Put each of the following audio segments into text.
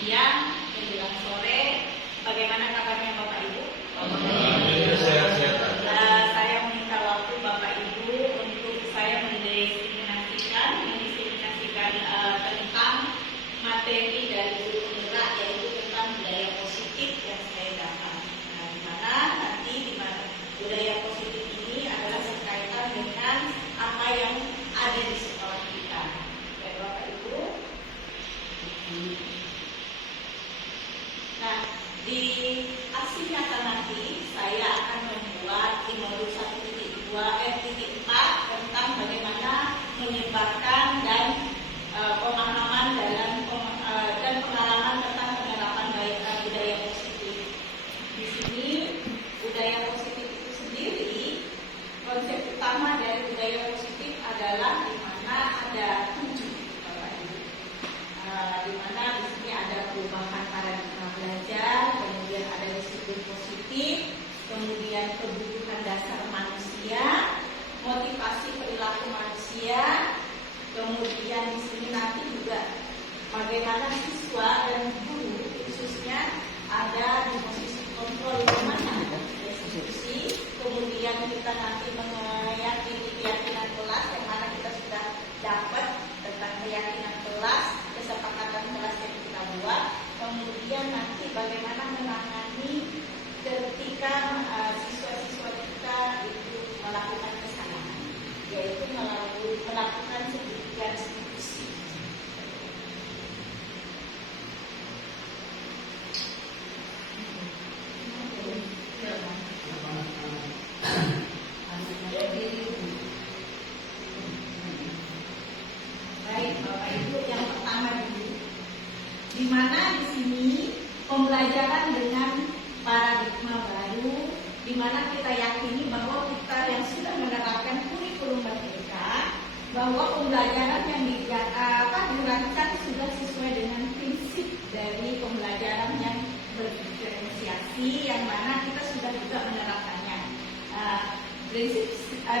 siang, menjelang sore. Bagaimana kabarnya Bapak Ibu? Sehat-sehat aja. Saya meminta waktu Bapak Ibu untuk saya mendiseminasikan tentang materi dari guru penggerak, yaitu tentang budaya positif yang saya dapat. Nah, di mana nanti budaya positif ini adalah berkaitan dengan apa yang ada di sekolah kita. Baik Bapak Ibu. Nah, di aksi nyata nanti saya akan membuat di modul 1.4 tentang bagaimana menyebarkan dan pemahaman dan pengalaman tentang penerapan budaya positif. Di sini budaya positif itu sendiri, konsep utama dari budaya positif adalah di mana ada 7 Bapak Ibu. Di mana di sini ada perubahan paradigma belajar, kemudian ada disiplin positif, kemudian kebutuhan dasar manusia, motivasi perilaku manusia, kemudian di sini nanti juga bagaimana siswa dan guru khususnya ada di posisi kontrol di mana institusi, kemudian kita nanti meyakini keyakinan kelas yang mana kita sudah dapat tentang keyakinan kelas, kesepakatan kelas yang kita buat, kemudian nanti bagaimana menangani ketika siswa-siswa kita itu melakukan kesalahan, yaitu melakukan sebuah restitusi. Baik, Bapak Ibu, yang pertama dulu, di mana di sini pembelajaran dengan paradigma baru, di mana kita yakini bahwa kita yang sudah menerapkan kurikulum merdeka, bahwa pembelajaran yang dirancang sudah sesuai dengan prinsip dari pembelajaran yang berdiferensiasi, yang mana kita sudah juga menerapkannya. Prinsip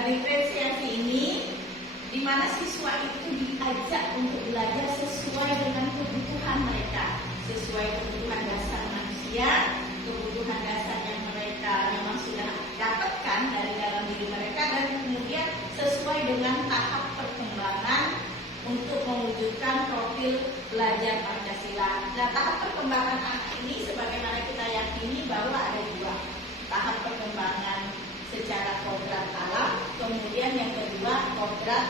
diferensiasi ini di mana siswa itu diajak untuk belajar sesuai dengan kebutuhan mereka, sesuai kebutuhan dasar manusia, kebutuhan dasar yang mereka memang sudah dapatkan dari dalam diri mereka, dan kemudian sesuai dengan tahap perkembangan untuk mewujudkan profil belajar Pancasila. Nah, tahap perkembangan anak ini sebagaimana kita yakini bahwa ada 2 tahap perkembangan secara kodrat alam, kemudian yang kedua kodrat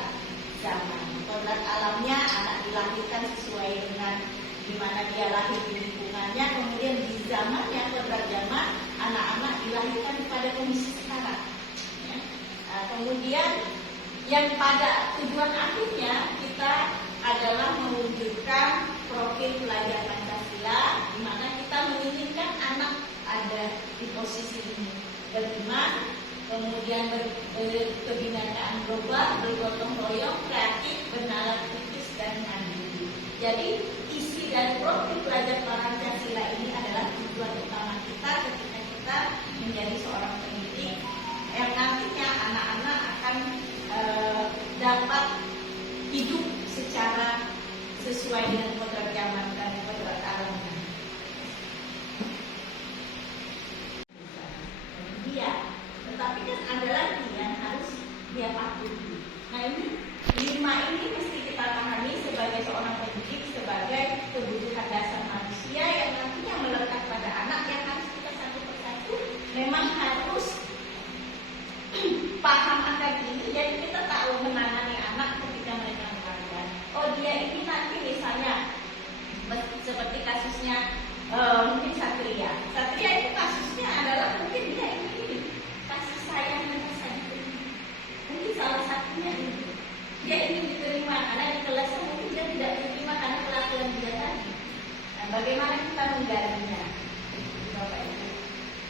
zaman. Kodrat alamnya anak dilahirkan sesuai dengan di mana dia lahir di lingkungannya, kemudian di zamannya kodrat zaman anak-anak dilahirkan pada kondisi sekarang. Ya. Kemudian yang pada tujuan akhirnya kita adalah mewujudkan profil pelajar Pancasila, di mana kita menginginkan anak ada di posisi ini beriman, kemudian berkebinekaan global, bergotong royong, kreatif, bernalar kritis, dan mandiri. Jadi isi dari profil pelajar Pancasila ini adalah tujuan utama kita ketika kita menjadi seorang pendidik yang nantinya anak-anak akan dapat hidup secara sesuai dengan kodrat zaman dan kodrat alam. Dia, tetapi kan ada lagi yang harus dia patuhi. Nah, ini 5 ini mesti kita pahami sebagai seorang pendidik, sebagai kebutuhan dasar manusia yang nantinya melekat pada anak, yang harus kita satu persatu memang harus paham akan ini. Jadi kita tahu menangani anak ketika mereka belajar. Oh, dia ini nanti misalnya seperti kasusnya mungkin Satria. Satria itu kasusnya adalah mungkin dia ini kasih sayang dan rasa diterima. Mungkin salah satunya ini. Dia ingin diterima karena di kelasnya mungkin dia tidak diterima karena kelakuan dia tadi. Nah, bagaimana kita menggalinya? Bapak Ibu.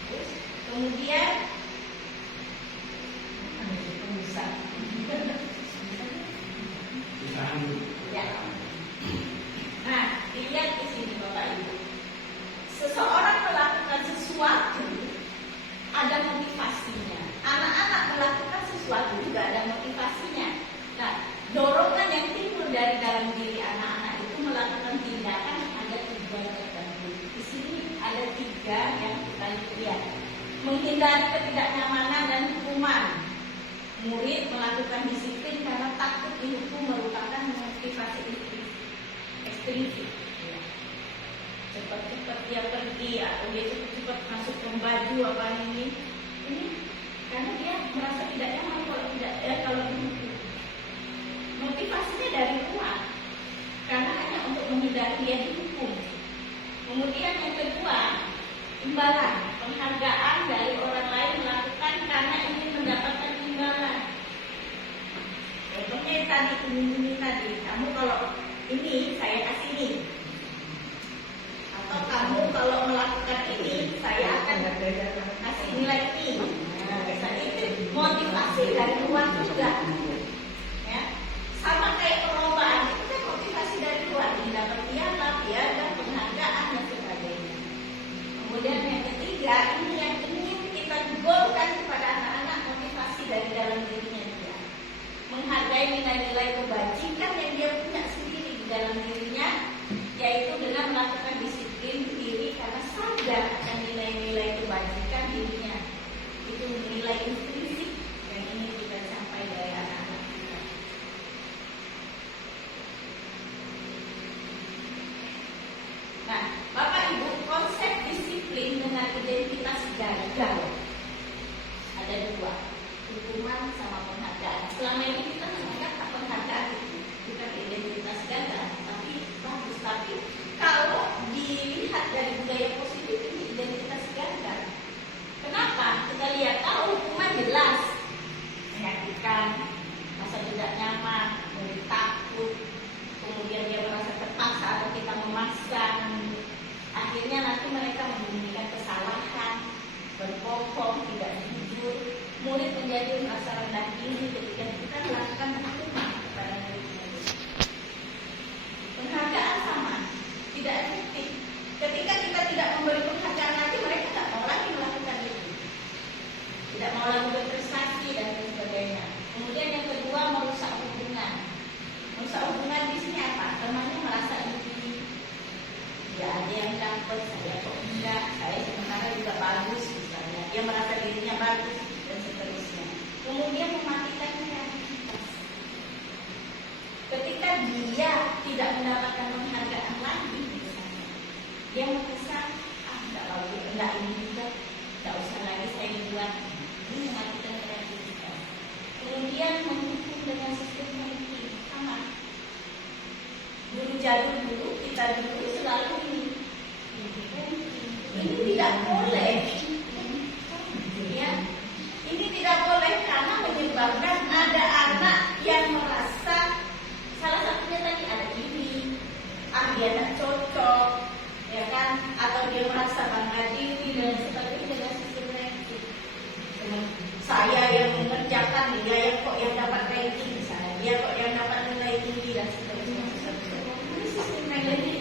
Terus kemudian ya. Nah, dilihat di sini Bapak Ibu. Seseorang melakukan sesuatu ada motivasinya. Anak-anak melakukan sesuatu juga ada motivasinya. Nah, dorongan yang timbul dari dalam diri anak-anak itu melakukan tindakan yang ada tujuan tertentu. ketiga yang kita lihat, menghindari ketidaknyamanan dan hukuman. Murid melakukan disiplin karena takut dihukum merupakan motivasi ekstrinsik. Cepat-cepat dia pergi atau dia cepat-cepat masuk ke baju apa ini karena dia merasa tidak nyaman kalau dihukum. Motivasinya dari luar karena hanya untuk menghindari dia dihukum. Kemudian yang kedua, imbalan, penghargaan dari orang lain melakukan karena ingin mendapatkan imbalan. Contohnya tadi ini tadi, kamu kalau ini saya kasih ini, atau kamu kalau melakukan ini saya akan kasih nilai ini. Nah, itu motivasi dari luar juga. Ya, sama kayak perlombaan itu kan motivasi dari luar, dapat piala, penghargaan dan sebagainya. Kemudian yang ketiga, ini yang ingin kita golkan kepada anak-anak, motivasi dari dalam dirinya dia. Menghargai nilai-nilai kebajikan yang dia punya sendiri di dalam dirinya, yaitu dengan melakukan disiplin diri karena sadar akan nilai-nilai kebajikan dirinya. Itu nilai intrinsik yang ingin kita capai dari anak-anak kita. Nah, Bapak Ibu, konsep disiplin dengan identitas gagal ada dua, hukuman sama penghargaan. Selama ini kita menganggap penghargaan itu bukan identitas gagal, tapi bagus. Tapi kalau dilihat dari budaya positif ini identitas gagal. Kenapa? Kita lihat hukuman jelas menyakitkan, merasa tidak nyaman, menjadi takut, kemudian dia merasa terpaksa atau kita memaksa. Akhirnya nanti mereka menyembunyikan kesalahan, berbohong, tidak jujur. Murid menjadi merasa rendah diri ketika kita melakukan hukuman kepada murid-murid. Penghargaan sama, tidak efektif. Ketika kita tidak memberi penghargaan, nanti mereka tidak mau lagi melakukan itu, tidak mau lagi berprestasi dan sebagainya. Kemudian yang kedua, merusak hubungan. Merusak hubungan di sini apa? Temannya merasa iri, tidak ada yang dapat, saya kok enggak, saya sementara juga bagus misalnya. Dia merasa dirinya bagus dan seterusnya. Kemudian mematikan kreativitas. Ketika dia tidak mendapatkan penghargaan lagi misalnya, dia merasa enggak bagus, enggak ini juga, enggak usah lagi saya buat. Ini mematikan kreativitas. Kemudian menghukum dengan sistem ranking sama. Guru jadul dulu, kita dulu selalu ini tidak boleh. Ya, ini tidak boleh karena menyebabkan ada anak yang merasa salah satunya tadi ada ini, dia tak cocok, ya kan? Atau dia merasa bangga diri dan sebagainya dengan sistem ranking. Saya yang mengerjakan, dia yang kok yang dapat ranking misalnya, dia kok yang dapat nilai tinggi dan seterusnya. Ini sistem ranking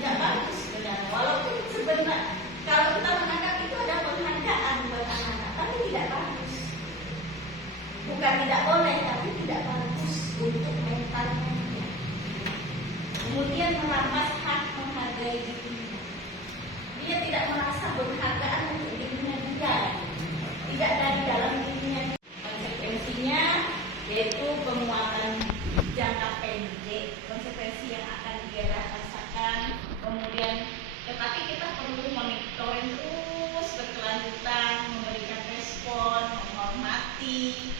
tidak bagus sebenarnya. Walaupun sebenarnya kalau kita menganggap itu ada penghargaan buat anak-anak, tapi tidak bagus. Bukan tidak boleh, tapi tidak bagus untuk mentalnya. Kemudian merampas hak menghargai dirinya. Dia tidak merasa penghargaan untuk dirinya dia, tidak dari dalam dirinya. Konsekuensinya yaitu penguatan jangka pendek, konsekuensi yang akan dia rasakan. Kemudian, tetapi kita perlu monitoring terus berkelanjutan, memberikan respon, menghormati,